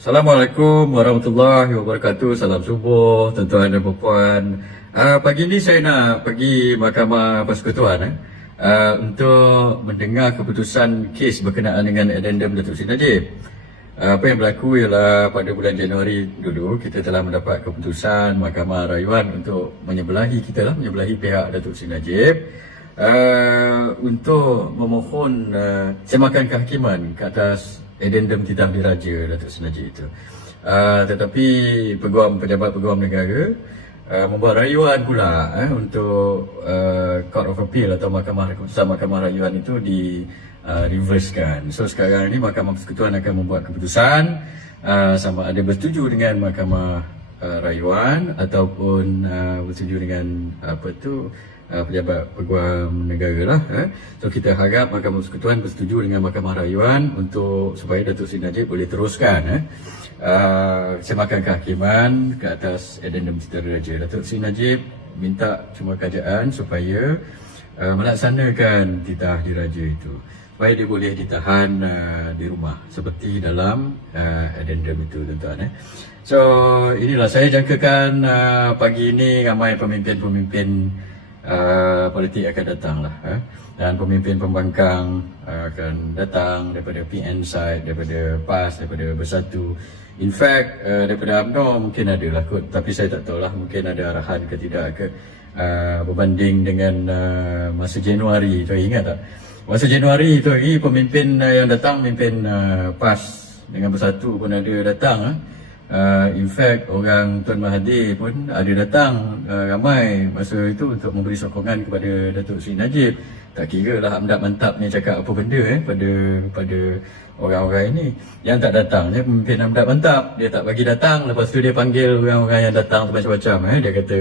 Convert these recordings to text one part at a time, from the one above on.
Assalamualaikum warahmatullahi wabarakatuh. Salam subuh tuan-tuan dan puan. Uh, pagi ni saya nak pergi Mahkamah Persekutuan eh, uh, untuk mendengar keputusan kes berkenaan dengan addendum Datuk Seri Najib. Uh, apa yang berlaku ialah pada bulan Januari dulu kita telah mendapat keputusan Mahkamah Rayuan untuk menyebelahi kita lah, menyebelahi pihak Datuk Seri Najib uh, untuk memohon uh, semakan kehakiman ke atas addendum titah diraja Datuk Seri Najib itu. Uh, tetapi peguam pejabat peguam negara uh, membuat rayuan pula eh, untuk uh, Court of Appeal atau Mahkamah Keputusan Mahkamah Rayuan itu di uh, reversekan. So sekarang ini Mahkamah Persekutuan akan membuat keputusan uh, sama ada bersetuju dengan Mahkamah uh, Rayuan ataupun uh, bersetuju dengan apa tu uh, pejabat peguam negara lah. Eh. So kita harap Mahkamah Persekutuan bersetuju dengan Mahkamah Rayuan untuk supaya Datuk Seri Najib boleh teruskan eh, uh, semakan kehakiman ke atas addendum Cita Raja. Datuk Seri Najib minta cuma kerajaan supaya uh, melaksanakan titah diraja itu supaya dia boleh ditahan uh, di rumah seperti dalam uh, addendum itu tuan-tuan eh. So inilah saya jangkakan uh, pagi ini ramai pemimpin-pemimpin uh, politik akan datang lah eh. dan pemimpin pembangkang uh, akan datang daripada PN side, daripada PAS, daripada Bersatu. In fact uh, daripada UMNO mungkin ada lah kot tapi saya tak tahu lah mungkin ada arahan ke tidak ke uh, berbanding dengan uh, masa Januari tu ingat tak? Masa Januari tu pemimpin uh, yang datang pemimpin uh, PAS dengan Bersatu pun ada datang eh. Uh, in fact orang Tuan Mahathir pun ada datang uh, ramai masa itu untuk memberi sokongan kepada Datuk Seri Najib. Tak kira lah Hamdad Mantap ni cakap apa benda eh pada pada orang-orang ini. Yang tak datang dia pemimpin Hamdad Mantap. Dia tak bagi datang lepas tu dia panggil orang-orang yang datang tu macam-macam eh. Dia kata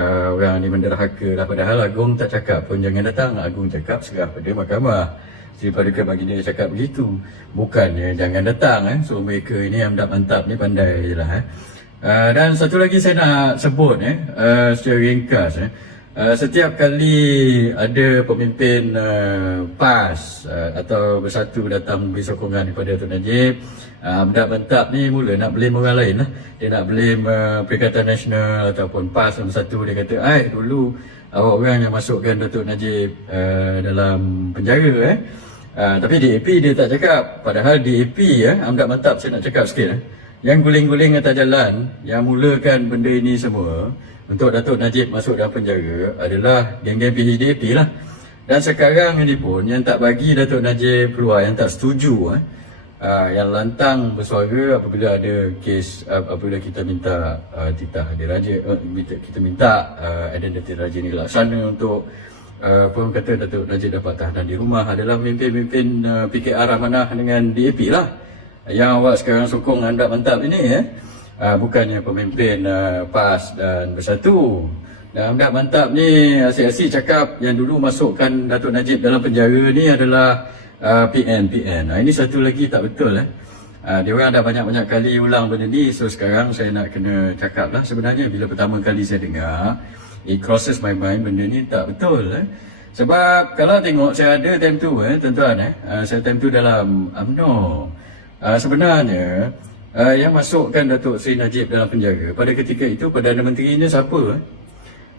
uh, orang ni menderhaka lah padahal Agung tak cakap pun jangan datang. Agung cakap serah pada mahkamah. Daripada ke bagi dia cakap begitu Bukannya jangan datang eh. So mereka ini Hamdab mantap ni pandai je lah eh. uh, Dan satu lagi saya nak sebut eh, uh, Secara ringkas eh. uh, Setiap kali ada pemimpin uh, PAS uh, Atau bersatu datang memberi sokongan kepada Tun Najib uh, Hamdab mantap ni mula nak blame orang lain lah Dia nak blame uh, Perikatan Nasional Ataupun PAS dan bersatu Dia kata, ay dulu awak orang yang masukkan Datuk Najib uh, dalam penjara eh. Uh, tapi DAP dia tak cakap. Padahal DAP eh, Amdat Mantap saya nak cakap sikit eh. Yang guling-guling atas jalan, yang mulakan benda ini semua untuk Datuk Najib masuk dalam penjara adalah geng-geng PHDAP lah. Dan sekarang ini pun yang tak bagi Datuk Najib keluar, yang tak setuju eh, uh, yang lantang bersuara apabila ada kes uh, apabila kita minta uh, titah diraja uh, kita minta uh, identiti diraja ni laksana untuk uh, orang kata Datuk Najib dapat tahanan di rumah adalah pemimpin-pemimpin uh, PKR Amanah dengan DAP lah yang awak sekarang sokong anda mantap ini eh uh, bukannya pemimpin uh, PAS dan Bersatu dan Amdat Mantap ni asyik-asyik cakap yang dulu masukkan Datuk Najib dalam penjara ni adalah uh, PN PN. Nah, ini satu lagi tak betul eh. Uh, dia orang dah banyak-banyak kali ulang benda ni so sekarang saya nak kena cakap lah sebenarnya bila pertama kali saya dengar it crosses my mind benda ni tak betul eh. Sebab kalau tengok saya ada time tu eh tuan-tuan eh uh, saya time tu dalam UMNO. Uh, sebenarnya uh, yang masukkan Datuk Seri Najib dalam penjara pada ketika itu Perdana Menterinya siapa eh?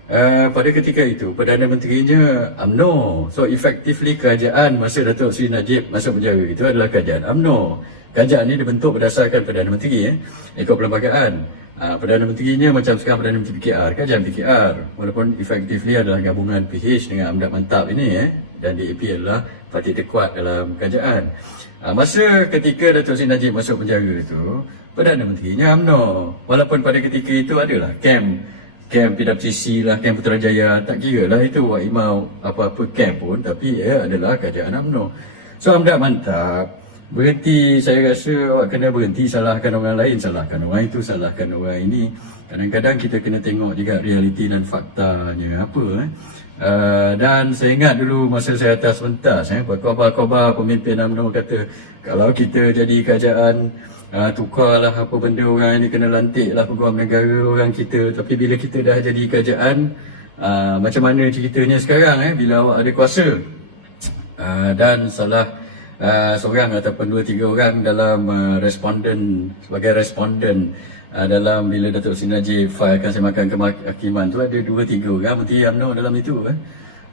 Uh, pada ketika itu Perdana Menterinya UMNO. So effectively kerajaan masa Datuk Seri Najib masuk penjara itu adalah kerajaan UMNO. Kerajaan ini dibentuk berdasarkan Perdana Menteri eh, Ikut perlembagaan. Uh, Perdana Menterinya macam sekarang Perdana Menteri PKR Kerajaan PKR Walaupun effectively adalah gabungan PH dengan Amdat Mantap ini eh, Dan DAP adalah parti terkuat dalam kerajaan. Uh, Masa ketika Datuk Seri Najib masuk penjara itu Perdana Menterinya UMNO. Walaupun pada ketika itu adalah camp camp PWTC lah, camp Putrajaya, tak kira lah itu Wak Imau apa-apa camp pun, tapi ya adalah kerajaan UMNO. So Amdat mantap, berhenti saya rasa awak kena berhenti salahkan orang lain, salahkan orang itu, salahkan orang ini. Kadang-kadang kita kena tengok juga realiti dan faktanya apa. Eh. Uh, dan saya ingat dulu masa saya atas pentas, eh, khabar-khabar pemimpin UMNO kata, kalau kita jadi kerajaan uh, tukarlah apa benda orang ini kena lantik lah peguam negara orang kita. Tapi bila kita dah jadi kerajaan uh, macam mana ceritanya sekarang eh? Bila awak ada kuasa. Uh, dan salah uh, seorang ataupun dua tiga orang dalam uh, responden sebagai responden uh, dalam bila Datuk Seri Najib filekan semakan kehakiman tu ada dua tiga orang Menteri UMNO dalam itu kan.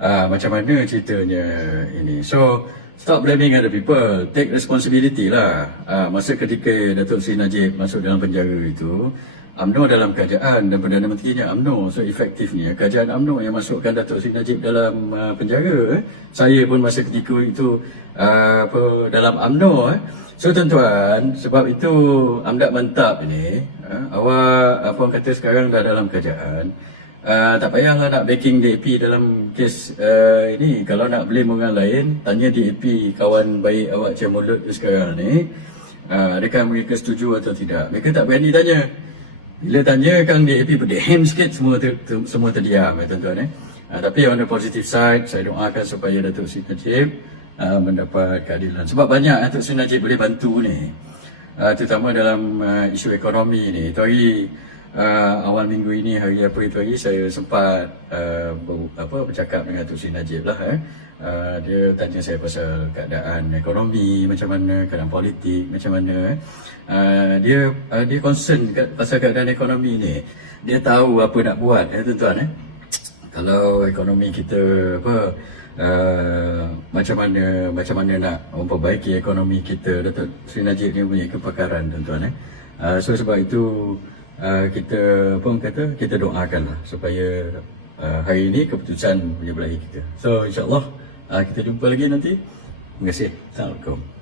Uh, macam mana ceritanya ini. So stop blaming other people, take responsibility lah. Uh, masa ketika Datuk Seri Najib masuk dalam penjara itu UMNO dalam kerajaan dan Perdana Menterinya UMNO. So efektifnya kerajaan UMNO yang masukkan Datuk Seri Najib dalam uh, penjara. Eh. Saya pun masa ketika itu uh, apa, dalam UMNO. Eh. So tuan-tuan, sebab itu Amdat Mentap ini, uh, awak apa kata sekarang dah dalam kerajaan. Uh, tak payahlah nak backing DAP dalam kes uh, ini. Kalau nak blame orang lain, tanya DAP kawan baik awak Cik Mulut sekarang ni. Uh, adakah mereka setuju atau tidak? Mereka tak berani tanya. Bila tanya Kang DAP berdehem sikit semua ter, ter, semua terdiam ya tuan-tuan eh. Uh, tapi on the positive side saya doakan supaya Datuk Seri Najib uh, mendapat keadilan. Sebab banyak Datuk Seri Najib boleh bantu ni. Uh, terutama dalam uh, isu ekonomi ni. Itu hari uh, awal minggu ini hari apa itu hari saya sempat uh, ber, apa bercakap dengan Datuk Seri Najib lah eh. Uh, dia tanya saya pasal keadaan ekonomi macam mana, keadaan politik macam mana. Eh. Uh, dia uh, dia concern kat, pasal keadaan ekonomi ni. Dia tahu apa nak buat ya tuan-tuan eh. Kalau ekonomi kita apa uh, macam mana macam mana nak memperbaiki ekonomi kita Datuk Seri Najib ni punya kepakaran tuan-tuan eh. Uh, so sebab itu uh, kita apa kata kita doakanlah supaya uh, hari ini keputusan menyebelahi kita. So insyaallah uh, kita jumpa lagi nanti. Terima kasih. Assalamualaikum.